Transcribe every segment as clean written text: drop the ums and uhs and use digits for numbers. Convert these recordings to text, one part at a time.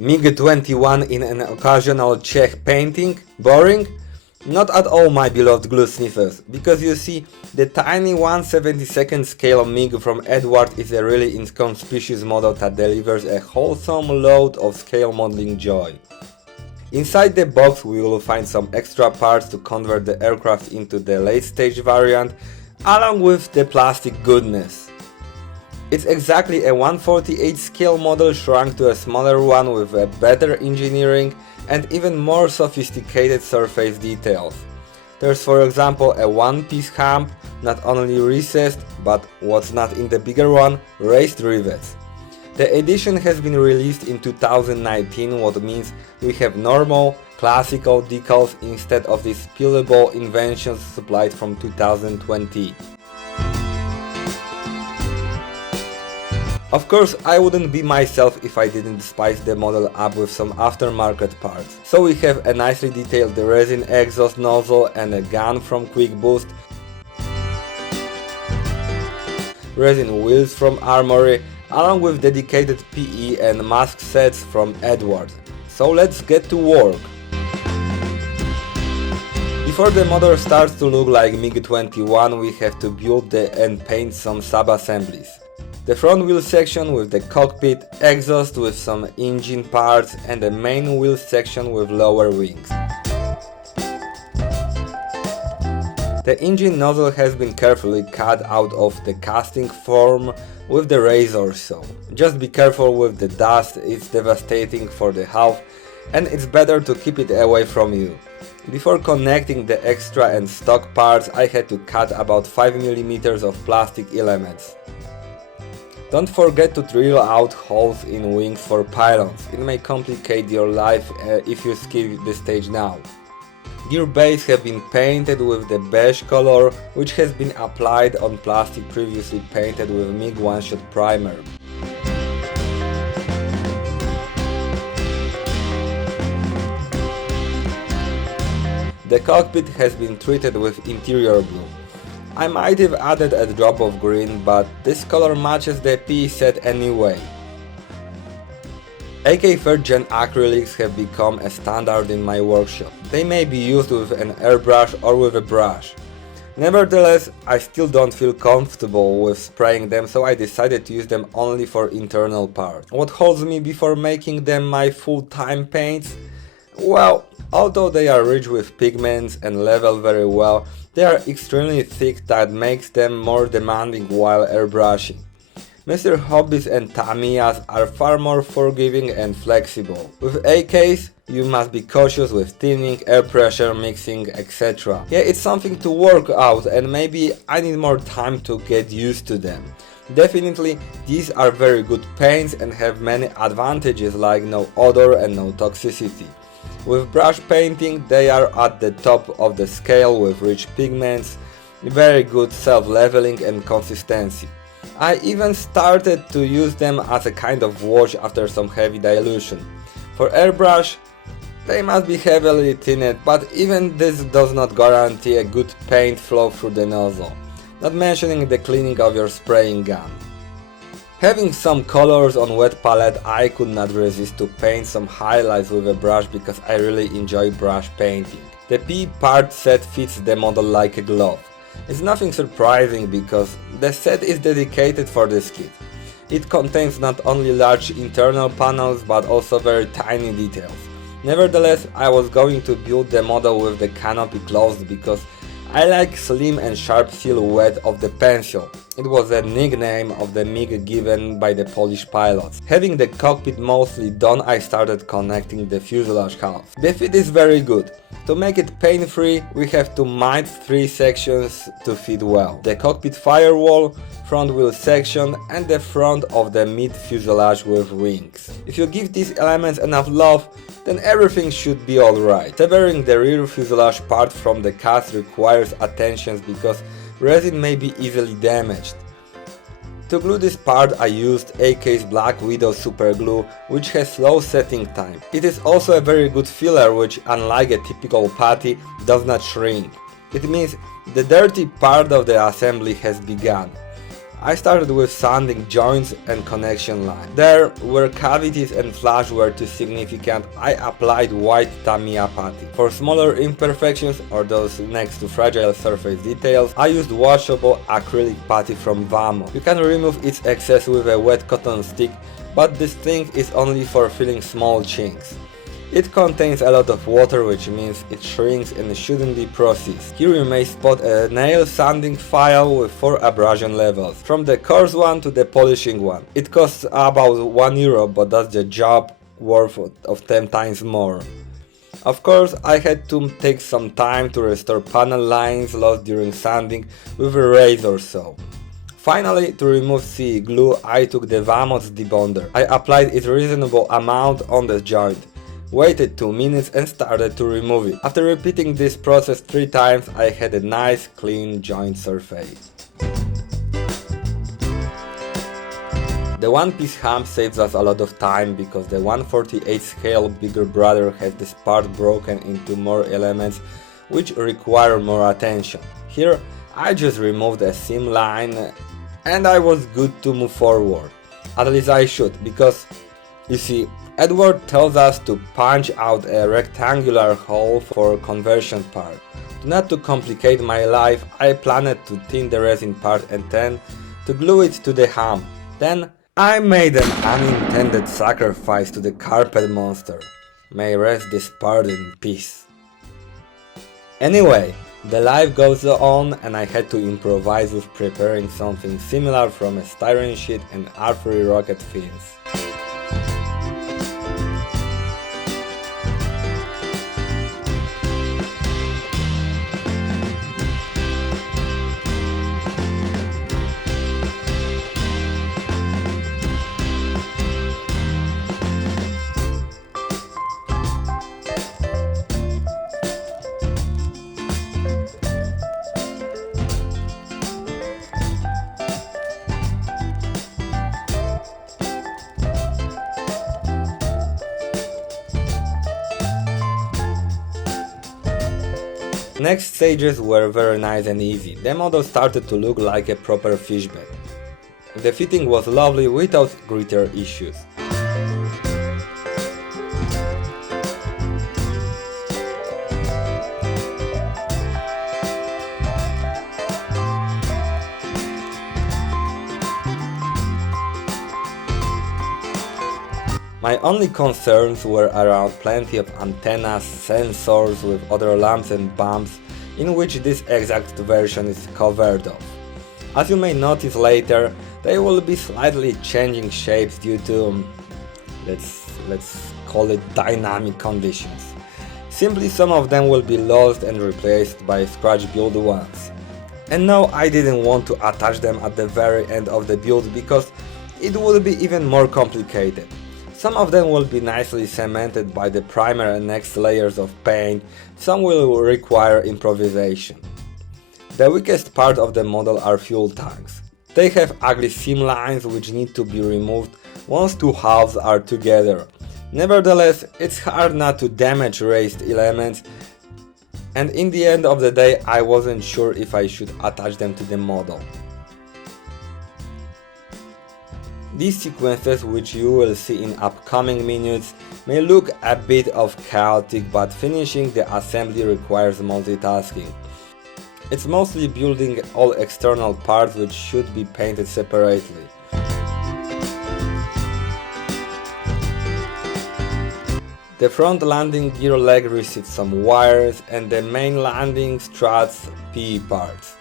MIG-21 in an occasional Czech painting? Boring? Not at all, my beloved glue sniffers, because you see, the tiny 1/72nd scale MIG from Eduard is a really inconspicuous model that delivers a wholesome load of scale modeling joy. Inside the box we will find some extra parts to convert the aircraft into the late stage variant, along with the plastic goodness. It's exactly a 1/48 scale model shrunk to a smaller one with a better engineering and even more sophisticated surface details. There's for example a one-piece hump, not only recessed, but what's not in the bigger one, raised rivets. The edition has been released in 2019, what means we have normal, classical decals instead of these peelable inventions supplied from 2020. Of course, I wouldn't be myself if I didn't spice the model up with some aftermarket parts. So we have a nicely detailed resin exhaust nozzle and a gun from Quick Boost, resin wheels from Armory, along with dedicated PE and mask sets from Eduard. So let's get to work. Before the model starts to look like MiG-21, we have to build and paint some sub-assemblies. The front wheel section with the cockpit, exhaust with some engine parts, and the main wheel section with lower wings. The engine nozzle has been carefully cut out of the casting form with the razor saw. Just be careful with the dust, it's devastating for the hull and it's better to keep it away from you. Before connecting the extra and stock parts, I had to cut about 5 mm of plastic elements. Don't forget to drill out holes in wings for pylons, it may complicate your life if you skip this stage now. Gear bays have been painted with the beige color, which has been applied on plastic previously painted with MIG one-shot primer. The cockpit has been treated with interior blue. I might have added a drop of green, but this color matches the PE set anyway. AK 3rd Gen acrylics have become a standard in my workshop. They may be used with an airbrush or with a brush. Nevertheless, I still don't feel comfortable with spraying them, so I decided to use them only for internal parts. What holds me before making them my full-time paints? Well, although they are rich with pigments and level very well, they are extremely thick that makes them more demanding while airbrushing. Mr. Hobbies and Tamiyas are far more forgiving and flexible. With AKs, you must be cautious with thinning, air pressure, mixing, etc. Yeah, it's something to work out and maybe I need more time to get used to them. Definitely, these are very good paints and have many advantages like no odor and no toxicity. With brush painting, they are at the top of the scale with rich pigments, very good self-leveling and consistency. I even started to use them as a kind of wash after some heavy dilution. For airbrush, they must be heavily tinned, but even this does not guarantee a good paint flow through the nozzle, not mentioning the cleaning of your spraying gun. Having some colors on wet palette, I could not resist to paint some highlights with a brush because I really enjoy brush painting. The PE part set fits the model like a glove. It's nothing surprising because the set is dedicated for this kit. It contains not only large internal panels but also very tiny details. Nevertheless, I was going to build the model with the canopy closed because I like slim and sharp silhouette of the pencil. It was a nickname of the MiG given by the Polish pilots. Having the cockpit mostly done, I started connecting the fuselage halves. The fit is very good. To make it pain-free, we have to mite 3 sections to fit well. The cockpit firewall, front wheel section and the front of the mid-fuselage with wings. If you give these elements enough love, then everything should be alright. Severing the rear fuselage part from the cast requires attention because resin may be easily damaged. To glue this part I used AK's Black Widow super glue, which has slow setting time. It is also a very good filler which, unlike a typical putty, does not shrink. It means the dirty part of the assembly has begun. I started with sanding joints and connection lines. There, where cavities and flash were too significant, I applied white Tamiya putty. For smaller imperfections or those next to fragile surface details, I used washable acrylic putty from Vamo. You can remove its excess with a wet cotton stick, but this thing is only for filling small chinks. It contains a lot of water, which means it shrinks and shouldn't be processed. Here you may spot a nail sanding file with 4 abrasion levels, from the coarse one to the polishing one. It costs about €1, but does the job worth of 10 times more. Of course, I had to take some time to restore panel lines lost during sanding with a razor saw. Finally, to remove CE glue, I took the Vamos debonder. I applied its reasonable amount on the joint, waited 2 minutes and started to remove it. After repeating this process 3 times, I had a nice clean joint surface. The one-piece hump saves us a lot of time because the 1/48 scale bigger brother has this part broken into more elements which require more attention. Here I just removed a seam line and I was good to move forward. At least I should, because you see, Eduard tells us to punch out a rectangular hole for conversion part. Not to complicate my life, I planned to thin the resin part and then to glue it to the hump. Then I made an unintended sacrifice to the carpet monster. May rest this part in peace. Anyway, the life goes on and I had to improvise with preparing something similar from a styrene sheet and R3 rocket fins. Next stages were very nice and easy. The model started to look like a proper fish bed. The fitting was lovely without greater issues. My only concerns were around plenty of antennas, sensors with other lamps and bumps in which this exact version is covered of. As you may notice later, they will be slightly changing shapes due to, let's call it, dynamic conditions. Simply some of them will be lost and replaced by scratch build ones. And no, I didn't want to attach them at the very end of the build because it would be even more complicated. Some of them will be nicely cemented by the primer and next layers of paint, some will require improvisation. The weakest part of the model are fuel tanks. They have ugly seam lines which need to be removed once 2 halves are together. Nevertheless, it's hard not to damage raised elements, and in the end of the day I wasn't sure if I should attach them to the model. These sequences, which you will see in upcoming minutes, may look a bit of chaotic, but finishing the assembly requires multitasking. It's mostly building all external parts which should be painted separately. The front landing gear leg received some wires and the main landing struts PE parts.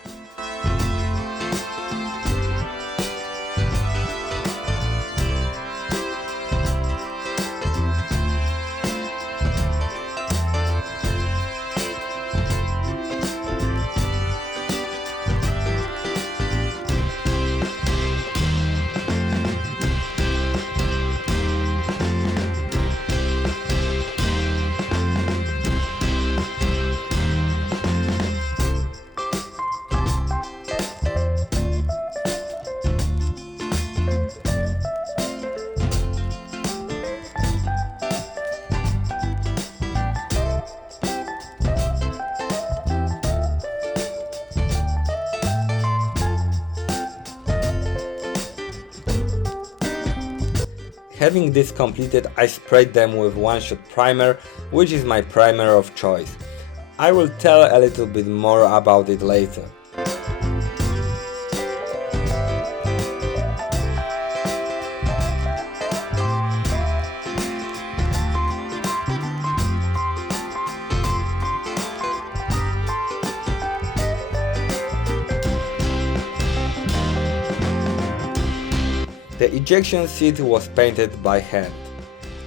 Having this completed, I sprayed them with one-shot primer, which is my primer of choice. I will tell a little bit more about it later. The ejection seat was painted by hand.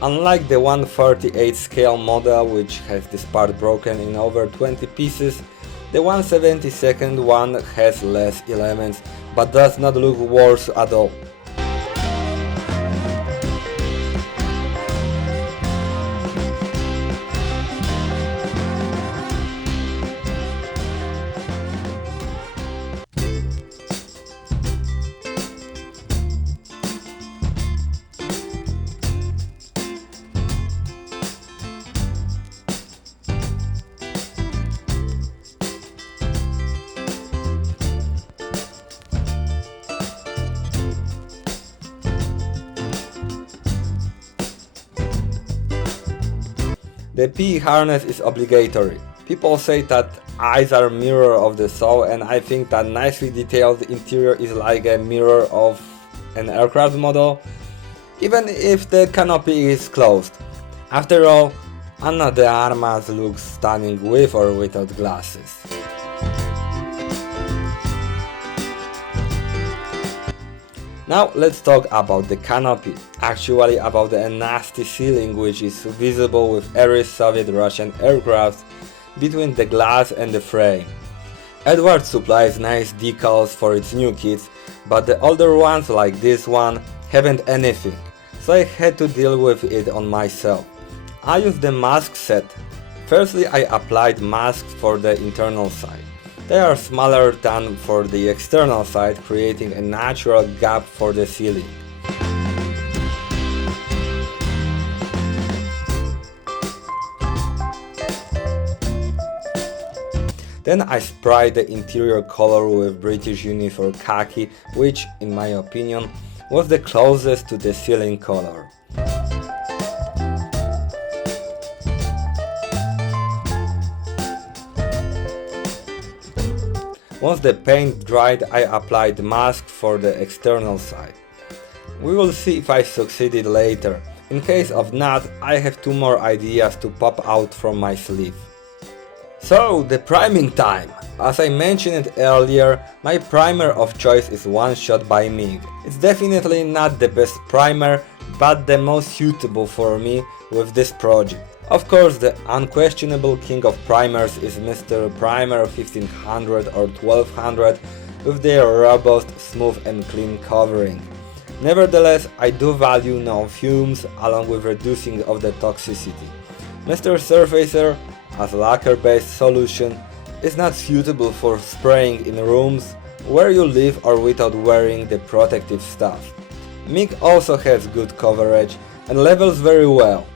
Unlike the 1/38 scale model, which has this part broken in over 20 pieces, the 1/72 one has less elements, but does not look worse at all. The PE harness is obligatory. People say that eyes are mirror of the soul, and I think that nicely detailed interior is like a mirror of an aircraft model, even if the canopy is closed. After all, Ana de Armas looks stunning with or without glasses. Now let's talk about the canopy, actually about the nasty ceiling which is visible with every Soviet-Russian aircraft between the glass and the frame. Eduard supplies nice decals for its new kits, but the older ones like this one haven't anything, so I had to deal with it on myself. I used the mask set. Firstly, I applied masks for the internal side. They are smaller than for the external side, creating a natural gap for the ceiling. Then I sprayed the interior color with British uniform khaki, which, in my opinion, was the closest to the ceiling color. Once the paint dried, I applied mask for the external side. We will see if I succeeded later. In case of not, I have two more ideas to pop out from my sleeve. So, the priming time! As I mentioned earlier, my primer of choice is one shot by MIG. It's definitely not the best primer, but the most suitable for me with this project. Of course, the unquestionable king of primers is Mr. Primer 1500 or 1200 with their robust, smooth and clean covering. Nevertheless, I do value no fumes along with reducing of the toxicity. Mr. Surfacer, as a lacquer-based solution, is not suitable for spraying in rooms where you live or without wearing the protective stuff. MIG also has good coverage and levels very well.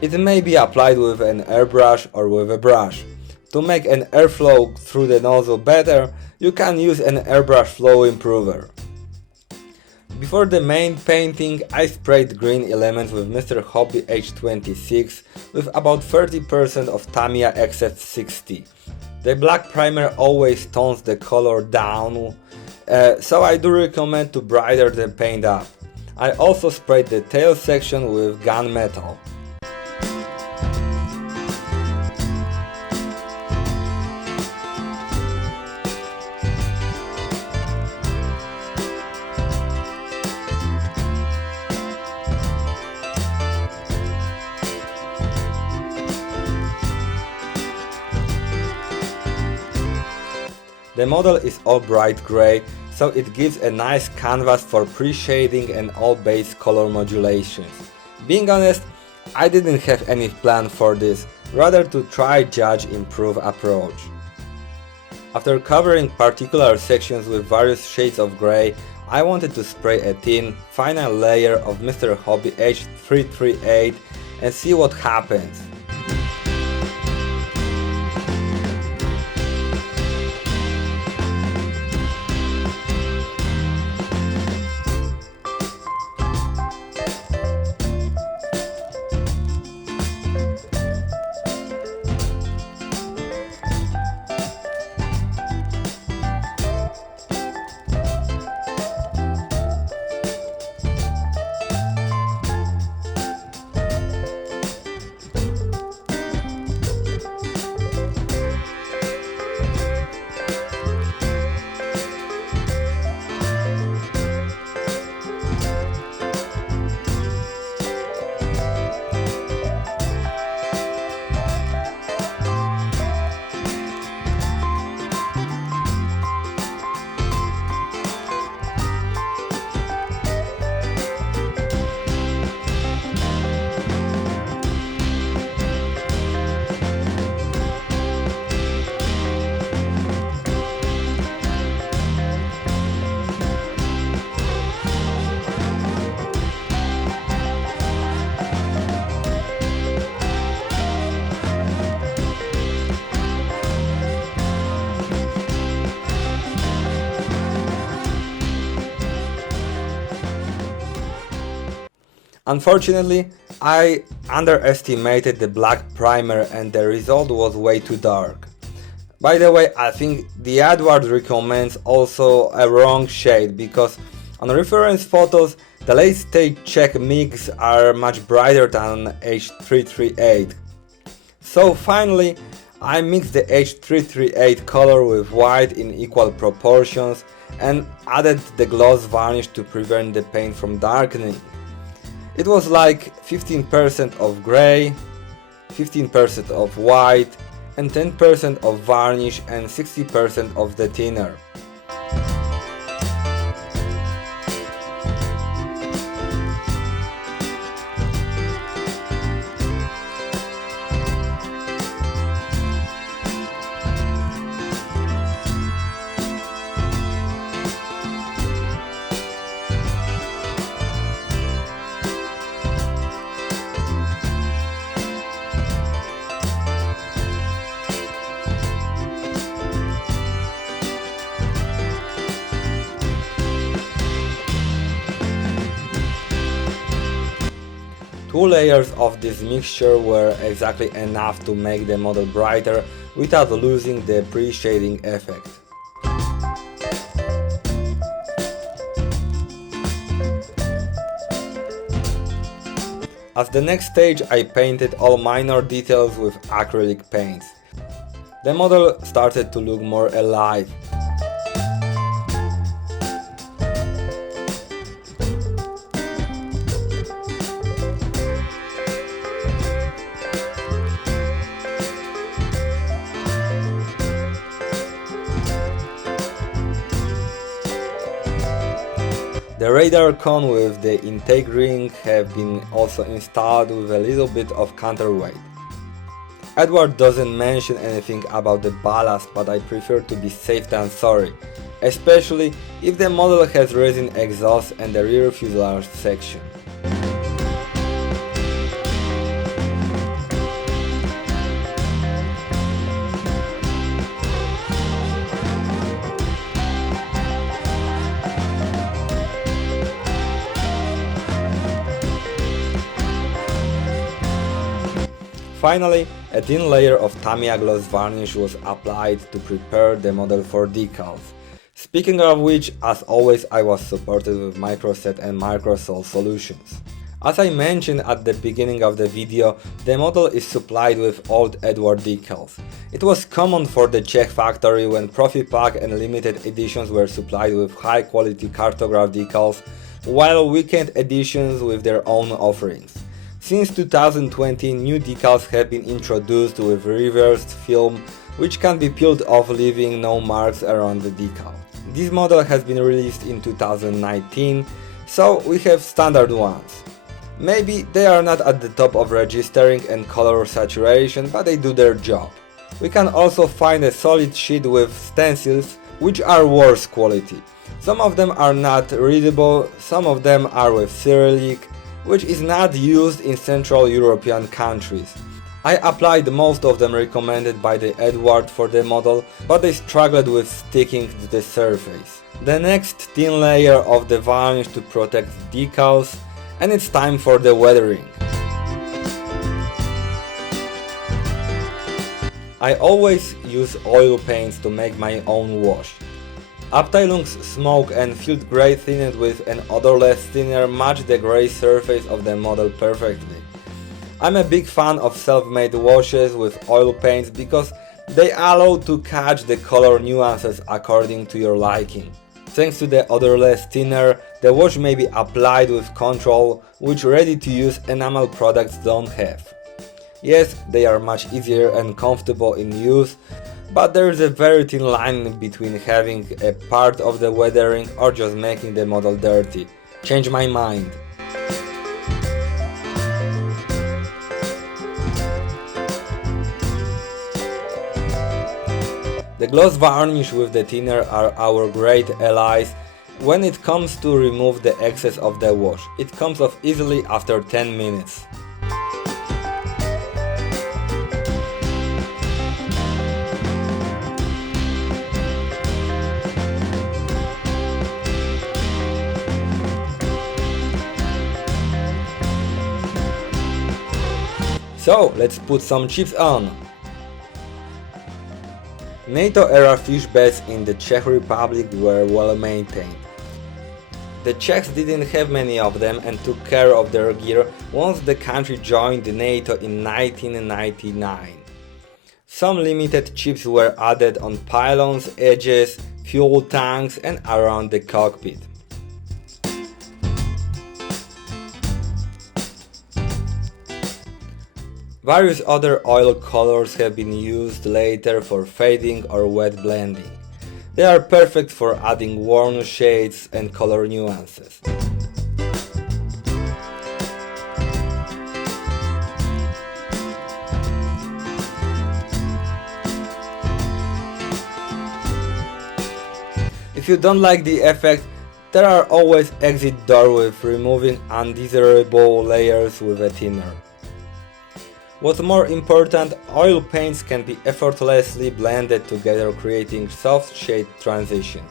It may be applied with an airbrush or with a brush. To make an airflow through the nozzle better, you can use an airbrush flow improver. Before the main painting, I sprayed green elements with Mr. Hobby H26 with about 30% of Tamiya XF60. The black primer always tones the color down, so I do recommend to brighten the paint up. I also sprayed the tail section with gunmetal. The model is all bright grey, so it gives a nice canvas for pre-shading and all base color modulations. Being honest, I didn't have any plan for this, rather to try judge improve approach. After covering particular sections with various shades of grey, I wanted to spray a thin, final layer of Mr. Hobby H338 and see what happens. Unfortunately, I underestimated the black primer and the result was way too dark. By the way, I think the Eduard recommends also a wrong shade, because on reference photos the late stage Czech MiGs are much brighter than H338. So finally, I mixed the H338 color with white in equal proportions and added the gloss varnish to prevent the paint from darkening. It was like 15% of grey, 15% of white, and 10% of varnish and 60% of the thinner. Two layers of this mixture were exactly enough to make the model brighter without losing the pre-shading effect. As the next stage, I painted all minor details with acrylic paints. The model started to look more alive. The radar cone with the intake ring have been also installed with a little bit of counterweight. Eduard doesn't mention anything about the ballast, but I prefer to be safe than sorry, especially if the model has resin exhaust and the rear fuselage section. Finally, a thin layer of Tamiya gloss varnish was applied to prepare the model for decals. Speaking of which, as always, I was supported with Microset and Microsol solutions. As I mentioned at the beginning of the video, the model is supplied with old Eduard decals. It was common for the Czech factory when Profi Pack and limited editions were supplied with high quality cartograph decals, while weekend editions with their own offerings. Since 2020, new decals have been introduced with reversed film, which can be peeled off leaving no marks around the decal. This model has been released in 2019, so we have standard ones. Maybe they are not at the top of registering and color saturation, but they do their job. We can also find a solid sheet with stencils, which are worse quality. Some of them are not readable, some of them are with Cyrillic, which is not used in Central European countries. I applied most of them recommended by the Eduard for the model, but they struggled with sticking to the surface. The next thin layer of the varnish to protect decals, and it's time for the weathering. I always use oil paints to make my own wash. Abteilung's smoke and field grey thinned with an odorless thinner match the grey surface of the model perfectly. I'm a big fan of self-made washes with oil paints because they allow to catch the color nuances according to your liking. Thanks to the odorless thinner, the wash may be applied with control, which ready-to-use enamel products don't have. Yes, they are much easier and comfortable in use, but there is a very thin line between having a part of the weathering or just making the model dirty. Change my mind. The gloss varnish with the thinner are our great allies when it comes to remove the excess of the wash. It comes off easily after 10 minutes. So let's put some chips on! NATO-era fish beds in the Czech Republic were well maintained. The Czechs didn't have many of them and took care of their gear once the country joined NATO in 1999. Some limited chips were added on pylons, edges, fuel tanks and around the cockpit. Various other oil colors have been used later for fading or wet blending. They are perfect for adding warm shades and color nuances. If you don't like the effect, there are always exit doors with removing undesirable layers with a thinner. What's more important, oil paints can be effortlessly blended together, creating soft shade transitions.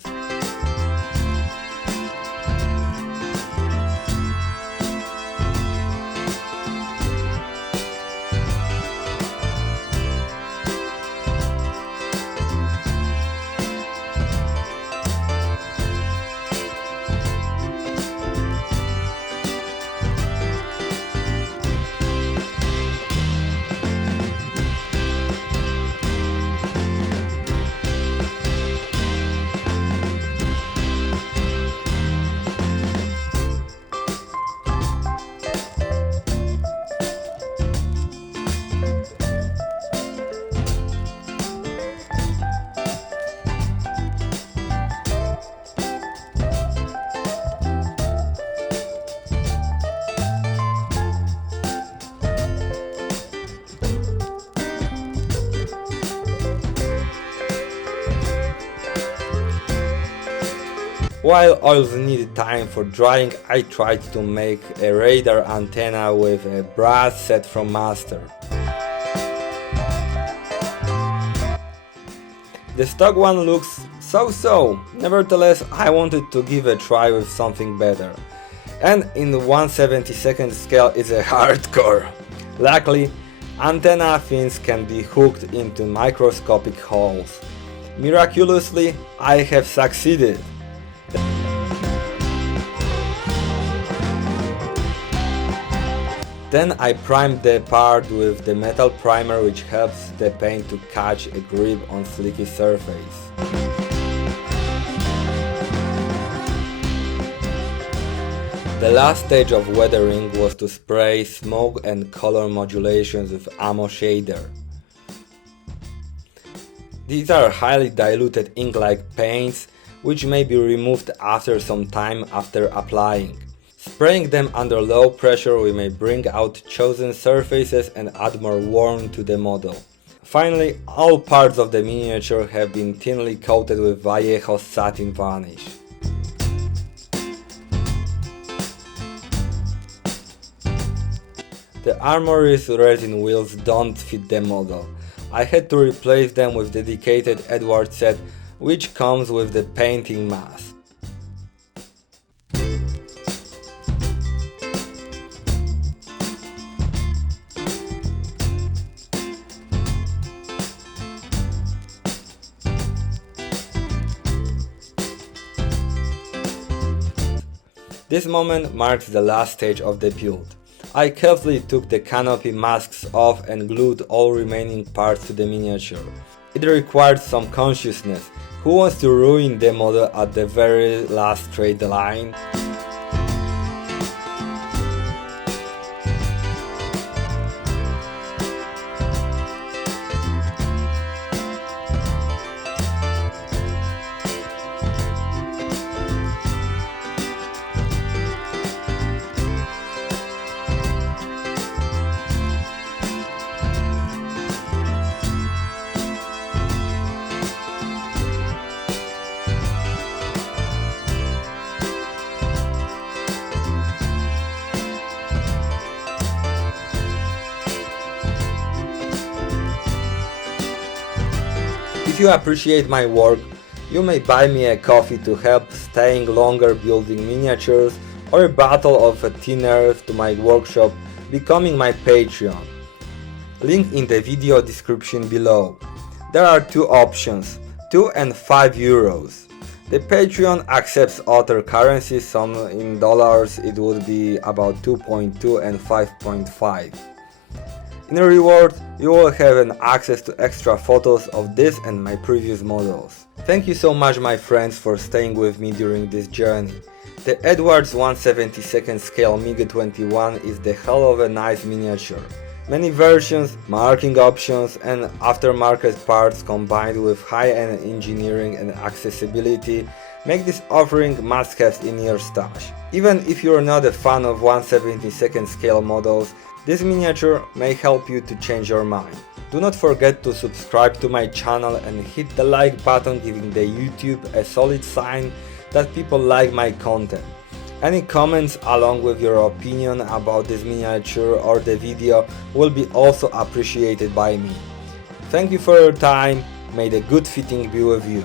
While oils needed time for drying, I tried to make a radar antenna with a brass set from Master. The stock one looks so-so, nevertheless I wanted to give a try with something better. And in the 1/72 scale is a hardcore. Luckily, antenna fins can be hooked into microscopic holes. Miraculously, I have succeeded. Then I primed the part with the metal primer, which helps the paint to catch a grip on slicky surface. The last stage of weathering was to spray smoke and color modulations with ammo shader. These are highly diluted ink-like paints, which may be removed after some time after applying. Spraying them under low pressure, we may bring out chosen surfaces and add more warmth to the model. Finally, all parts of the miniature have been thinly coated with Vallejo satin varnish. The armory's resin wheels don't fit the model. I had to replace them with dedicated Eduard set, which comes with the painting mask. This moment marks the last stage of the build. I carefully took the canopy masks off and glued all remaining parts to the miniature. It required some consciousness. Who wants to ruin the model at the very last straight line? If you appreciate my work, you may buy me a coffee to help staying longer building miniatures, or a bottle of a thinner to my workshop, becoming my Patreon. link in the video description below. There are two options, 2 and 5 euros. The Patreon accepts other currencies, some in dollars it would be about 2.2 and 5.5. In reward, you will have an access to extra photos of this and my previous models. Thank you so much my friends for staying with me during this journey. The Eduard's 1/72nd scale MIG-21 is the hell of a nice miniature. Many versions, marking options and aftermarket parts combined with high-end engineering and accessibility make this offering must-haves in your stash. Even if you're not a fan of 1/72nd scale models, this miniature may help you to change your mind. Do not forget to subscribe to my channel and hit the like button, giving the YouTube a solid sign that people like my content. Any comments along with your opinion about this miniature or the video will be also appreciated by me. Thank you for your time, may the good fitting be with you.